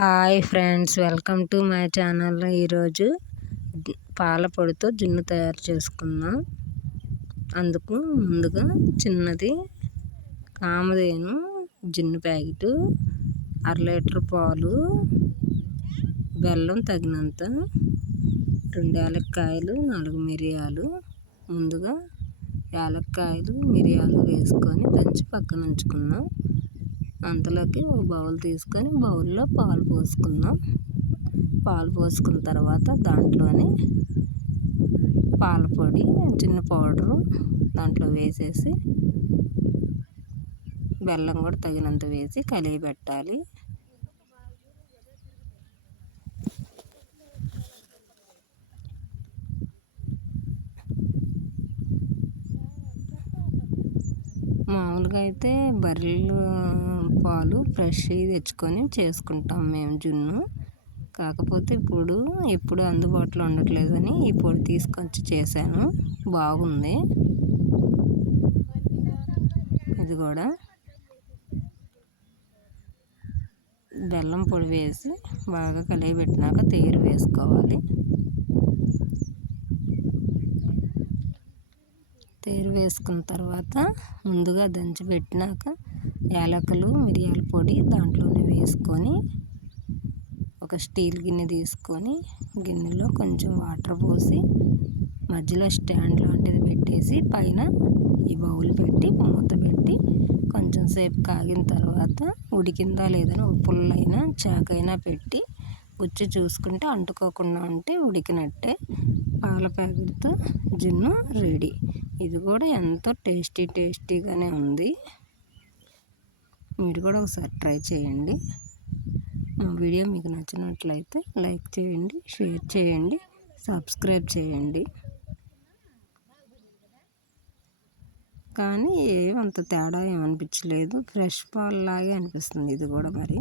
Hi friends, welcome to my channel. ఈరోజు పాల పొడితో జున్ను తయారు చేసుకుందాం. అందుకు ముందుగా చిన్నది కామధేను జున్ను ప్యాకెట్, 1/2 లీటర్ పాలు, బెల్లం తగినంత, 2 యాలక్కాయలు, 4 మిరియాలు. ముందుగా యాలక్కాయలు మిరియాలు వేసుకొని దంచి పక్కన ఉంచుకుందాం. అంతలోకి ఒక బౌల్ తీసుకొని బౌల్లో పాలు పోసుకుందాం. పాలు పోసుకున్న తర్వాత దాంట్లోని పాల పొడి, చిన్న పౌడరు దాంట్లో వేసేసి బెల్లం కూడా తగినంత వేసి కలిగి పెట్టాలి. మామూలుగా అయితే బర్రెలు పాలు ఫ్రెష్ తెచ్చుకొని చేసుకుంటాం మేము జున్ను. కాకపోతే ఇప్పుడు అందుబాటులో ఉండట్లేదని ఈ పొడి తీసుకొచ్చి చేశాను. బాగుంది. ఇది కూడా బెల్లం పొడి వేసి బాగా కలియబెట్టినాక తేరు వేసుకోవాలి. తేరు వేసుకున్న తర్వాత ముందుగా దంచి పెట్టినాక యాలకులు మిరియాల పొడి దాంట్లోనే వేసుకొని ఒక స్టీల్ గిన్నె తీసుకొని గిన్నెలో కొంచెం వాటర్ పోసి మధ్యలో స్టాండ్ లాంటిది పెట్టేసి పైన ఈ బౌల్ పెట్టి మూత పెట్టి కొంచెం సేపు కాగిన తర్వాత ఉడికిందా లేదని ఒక పుల్లైనా చాకైనా పెట్టి గుచ్చి చూసుకుంటే అంటుకోకుండా ఉంటే ఉడికినట్టే. పాల ప్యాకెట్తో జున్ను రెడీ. ఇది కూడా ఎంతో టేస్టీగానే ఉంది. మీరు కూడా ఒకసారి ట్రై చేయండి. మా వీడియో మీకు నచ్చినట్లయితే లైక్ చేయండి, షేర్ చేయండి, సబ్స్క్రైబ్ చేయండి. కానీ ఏమంత తేడా ఏమనిపించలేదు. ఫ్రెష్ పాలు లాగే అనిపిస్తుంది ఇది కూడా మరి.